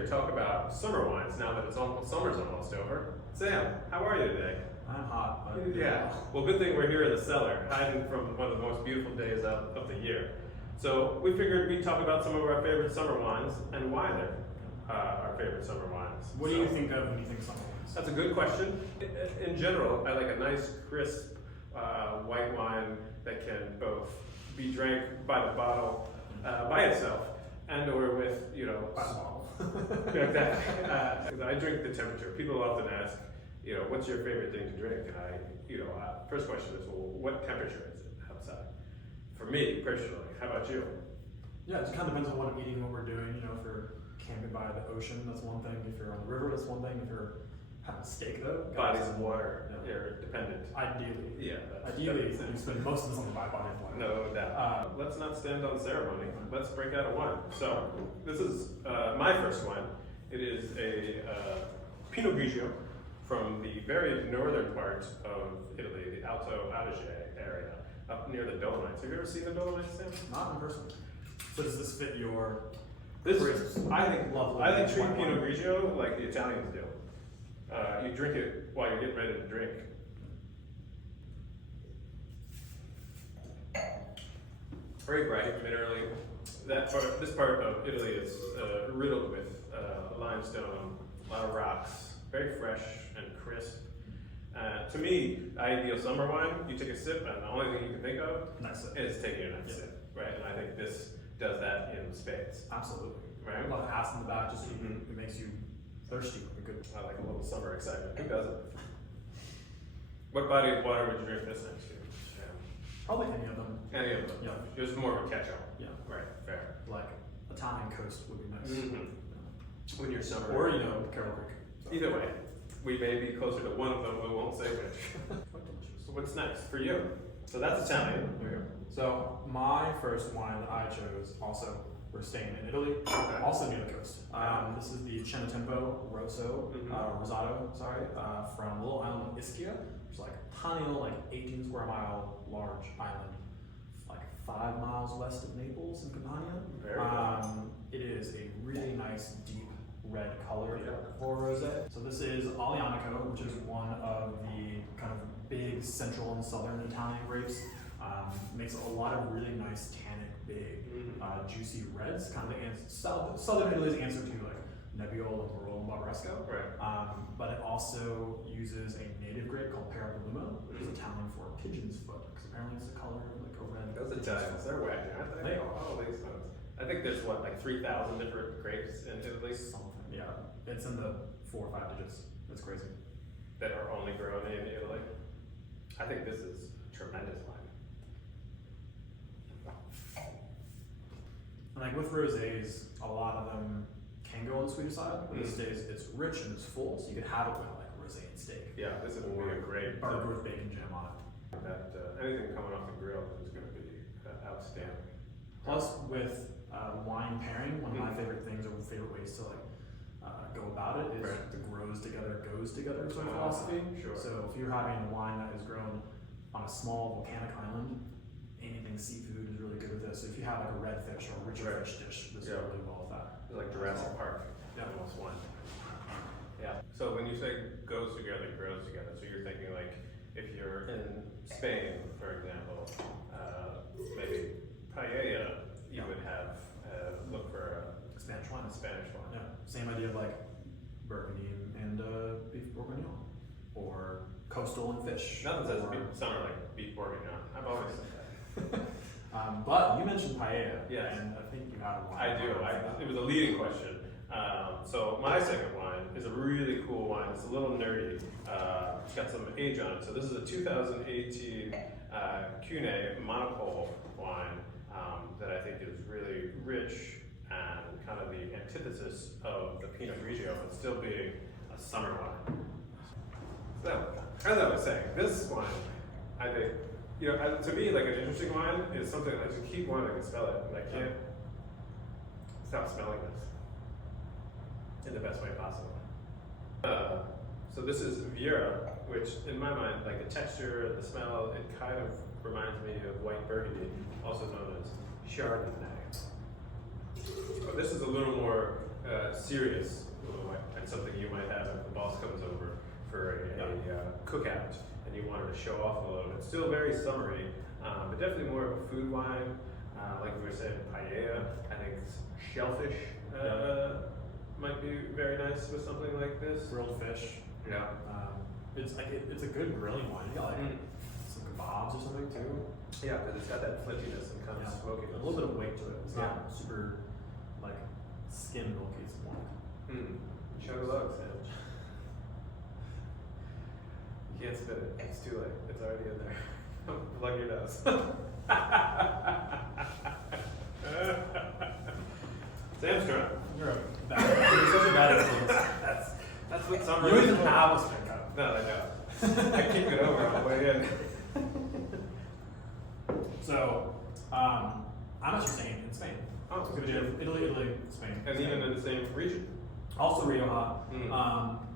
here to talk about summer wines now that summer's almost over. Sam, how are you today? I'm hot, but Yeah. Well, good thing we're here in the cellar, hiding from one of the most beautiful days of the year. So we figured we'd talk about some of our favorite summer wines and why they're our favorite summer wines. What do you think of when you think summer wines? That's a good question. In general, I like a nice, crisp white wine that can both be drank by the bottle by itself and or with, By the bottle. like that. 'Cause I drink the temperature. People often ask, what's your favorite thing to drink? And first question is, well, what temperature is it outside? For me, personally, how about you? Yeah, it just kind of depends on what I'm eating, what we're doing. If you're camping by the ocean, that's one thing. If you're on the river, that's one thing. If you're having steak, though, Bodies of water, Yeah. they're dependent. Ideally. Yeah, Ideally, that you makes sense. spend most of the time by body of water. No doubt. Let's not stand on ceremony. Let's break out a wine. So this is my first wine. It is a Pinot Grigio from the very northern part of Italy, the Alto Adige area, up near the Dolomites. Have you ever seen the Dolomites, Sam? Not in person. So does this fit your? This Crisp. I think Lovely. I think treat White Pinot wine. Grigio like the Italians do. You drink it while you're getting ready to drink. Very bright, minerally. This part of Italy is riddled with limestone, a lot of rocks, very fresh and crisp. To me, the ideal summer wine, you take a sip, and the only thing you can think of Nice. is taking a nice Yeah. sip, right? And I think this does that in spades, Absolutely. right? A lot of ass in the back, just Mhm. it makes you thirsty. Good. I like a little summer excitement. Who doesn't? What body of water would you drink this next to? Probably any of them. Any of them? Yeah. Just more of a catch-all. Yeah. Right, fair. Like Italian coast would be nice. Mhm. When you're summer. Or Carroll Creek. So. Either way, we may be closer to one of them, we won't say which. Quite delicious. So what's next for you? So that's Italian. There you go. So my first wine that I chose, also we're staying in Italy, Okay. also near the coast. This is the Cenetempo Rosso, Rosato, from a little island of Ischia, which is like a tiny little 18 square mile large island, like 5 miles west of Naples in Campania. Very good. It is a really nice deep red color Yeah. for rosé. So this is Aglianico, which is one of the kind of big central and southern Italian grapes. Makes a lot of really nice tannic, big, juicy reds, kind of the southern Italy's answer to like Nebbiolo, Barolo, and Barbaresco. Right. But it also uses a native grape called Parapaluma, which is Italian for pigeon's foot, because apparently it's the color of like a red. Those pigeon's Italians, foot. they're wacky, aren't they? They are. Holy smokes. I think there's like 3,000 different grapes in Italy Something, yeah. It's in the 4 or 5 digits. It's crazy. that are only grown in Italy. I think this is tremendous wine. And like with rosés, a lot of them can go on the sweeter side, but this stays, it's rich and it's full, so you could have it with like rosé and steak. Yeah, this would be a great. Burger with bacon jam on it. That anything coming off the grill is going to be outstanding. Plus, with wine pairing, one of my favorite things or favorite ways to go about it is Right. the grows together, goes together sort of Ah, philosophy. sure. So if you're having a wine that is grown on a small volcanic island, anything seafood is really good with this. So if you have like a red fish or a richer Right. fish dish, this Yeah. goes really well with that. It's like Jurassic Park. Yeah. Almost one. Yeah. So when you say goes together, grows together, so you're thinking like if you're in Spain, for example, maybe paella, you Yeah. would have look for Spanish wine. a Spanish one. Yeah, same idea of like Burgundy and beef bourguignon, or coastal and fish. Nothing says or- summer like beef bourguignon. I've always said that. But you mentioned paella, Yes. and I think you had a wine. I do. It was a leading question. So my second wine is a really cool wine. It's a little nerdy. It's got some age on it. So this is a 2018 Cune Monopole wine that I think is really rich and kind of the antithesis of the Pinot Grigio, but still being a summer wine. So, as I was saying, this wine, I think, to me, like an interesting wine is something like you keep wanting to smell it, and I can't stop smelling this in the best way possible. So this is Viera, which in my mind, like the texture, the smell, it kind of reminds me of white Burgundy, also known as Chardonnay. But this is a little more serious wine and something you might have if the boss comes over for a cookout and you wanted to show off a little bit. Still very summery, but definitely more of a food wine. Like we were saying, paella. I think shellfish might be very nice with something like this. Grilled fish. Yeah. It's a good grilling wine. You got like some kebabs or something too. Yeah, because it's got that flintiness and kind of smokiness. A little bit of weight to it. It's not super like skim milky. It's more. Chug a lug, Sam. You can't spit it. It's too late. It's already in there. Plug your nose. Sam's drunk. You're such a bad influence. That's what summer You don't is even for. have a spin cup. No, I don't. I kick it over on the way in. So, I'm actually staying in Spain. Oh, It's gonna be Italy, Spain. And even in the same region. Also Rioja.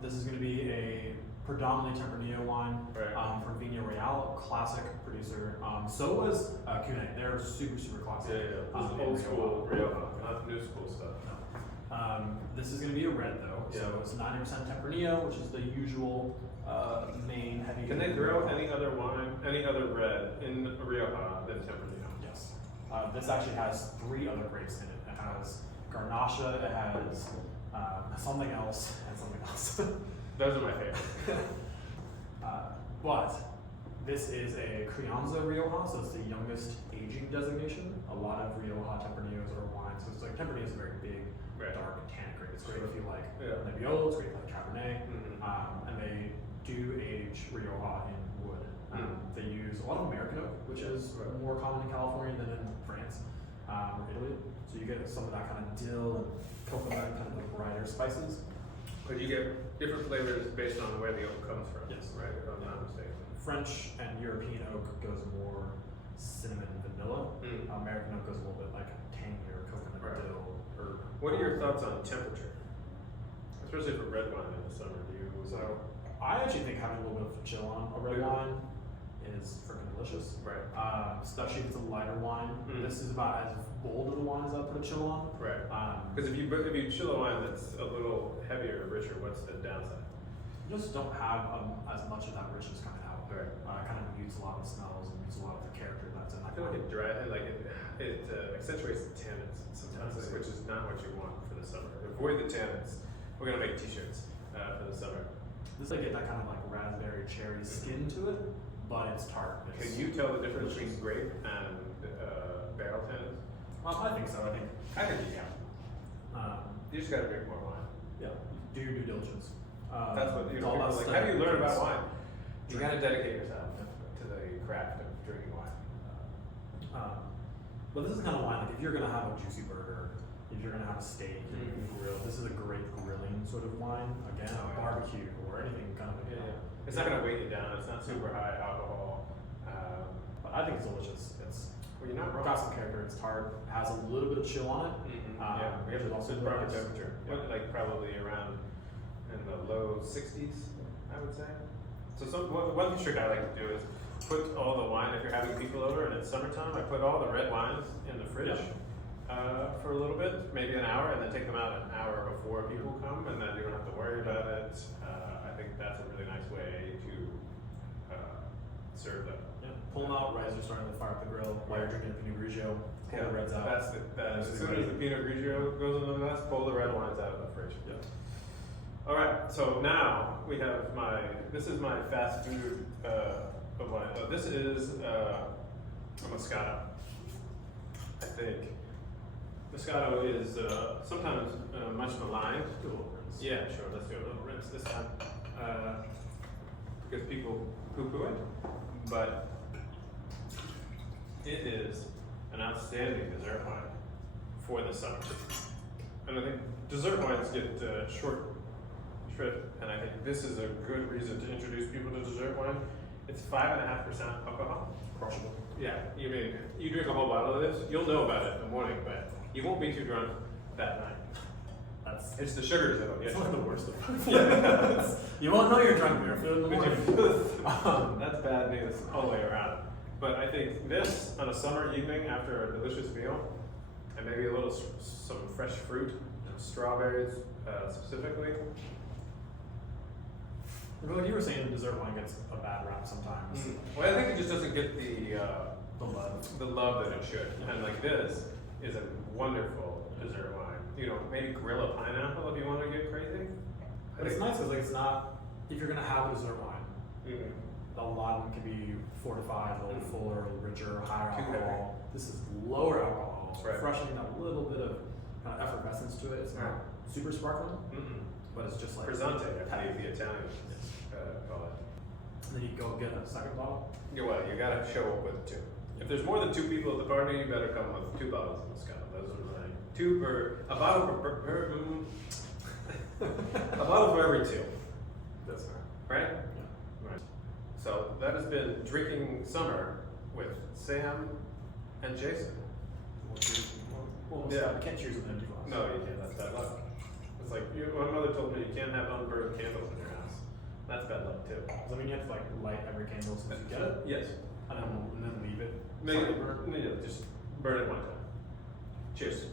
This is going to be a predominantly Tempranillo wine from Viña Real, classic producer. So was Cune. They're super classic. This is old school Rioja, not new school stuff. This is going to be a red though, so it's 90% Tempranillo, which is the usual main heavy. Can they grow any other wine, any other red in Rioja than Tempranillo? Yes. This actually has 3 other grapes in it. It has Garnacha, it has something else, and something else. Those are my favorite. But this is a Crianza Rioja, so it's the youngest aging designation. A lot of Rioja Tempranillos are wines, so it's like Tempranillo is a very big, dark tannic grape. It's great if you like Nebbiolo, it's great if you like Cabernet, and they do age Rioja in wood. They use a lot of American oak, which is more common in California than in France or Italy. So you get some of that kind of dill and coconut, kind of the brighter spices. But you get different flavors based on where the oak comes from. Yes. Right, if I'm not mistaken. French and European oak goes more cinnamon and vanilla. American oak goes a little bit like tangier coconut dill. Or what are your thoughts on temperature? Especially for red wine in the summer. So I actually think having a little bit of chill on a red wine is freaking delicious. Right. Especially if it's a lighter wine. This is about as bold of a wine as I put a chill on. Right. Because if you chill a wine that's a little heavier or richer, what's the downside? You just don't have as much of that richness coming out. Right. It kind of mutes a lot of the smells and mutes a lot of the character that's in I that feel like wine. it accentuates the tannins sometimes, which is not what you want for the summer. Avoid the tannins. We're gonna make t-shirts for the summer. This like get that kind of like raspberry cherry skin to it, but it's tart. Can you tell the difference between grape and barrel tannins? I think so. I think you can. You just gotta drink more wine. Yeah. Do your due diligence. That's what it's all about like. How do you learn about studying wine? You gotta dedicate yourself to the craft of drinking wine. But this is kind of wine, like if you're gonna have a juicy burger, if you're gonna have a steak, you're gonna grill, this is a great grilling sort of wine. Again, barbecue or anything kind of. It's not gonna weight you down. It's not super high alcohol. But I think it's delicious. It's You're not wrong. got some character. It's tart. It has a little bit of chill on it. We have also also proper nice. temperature. Like probably around in the low 60s, I would say. So one trick I like to do is put all the wine, if you're having people over and it's summertime, I put all the red wines in the fridge for a little bit, maybe an hour, and then take them out an hour before people come, and then you don't have to worry about it. I think that's a really nice way to serve them. Yeah. Pull them out right as you're starting to fire up the grill while you're drinking a Pinot Grigio. Pull the reds out. As soon as the Pinot Grigio goes in the mess, pull the red wines out of the fridge. Yeah. All right, so now we have this is my fast food of wine. This is a Moscato, I think. Moscato is sometimes much maligned. Do a little rinse. Yeah, sure, let's do a little rinse this time. Because people poo-poo it, but it is an outstanding dessert wine for the summer. And I think dessert wines get short shrift, and I think this is a good reason to introduce people to dessert wine. It's 5.5% alcohol. Crushable. Yeah, you drink a whole bottle of this, you'll know about it in the morning, but you won't be too drunk that night. It's the sugars that'll get It's you. one of the worst of Yeah. You won't know you're drunk when you're feeling the morning. That's bad news all the way around. But I think this on a summer evening after a delicious meal, and maybe a little some fresh fruit, strawberries specifically. Like you were saying, dessert wine gets a bad rap sometimes. Well, I think it just doesn't get the love that it should. And like this is a wonderful dessert wine. You know, maybe grill a pineapple if you want to get crazy. But it's nice because like it's not, if you're gonna have a dessert wine, a lot of them can be fortified, a little fuller, richer, higher alcohol. This is lower alcohol, freshening a little bit of kind of effervescence to it. It's not super sparkling, but it's just like Presente, I believe the Italians call it. And then you go get a second bottle. Yeah, well, you gotta show up with two. If there's more than two people at the party, you better come with 2 bottles of Moscato. Those are like a bottle per a bottle for every 2. That's right. Yeah. Right. So that has been Drinking Summer with Sam and Jason. Well, Yeah. you can't choose an empty glass. No, you can't. That's bad luck. It's like my mother told me you can't have unburned candles in your house. That's bad luck too. Does that mean you have to like light every candle since you get it? Yes. And then leave it? Maybe, slightly burnt? just burn it one time. Cheers.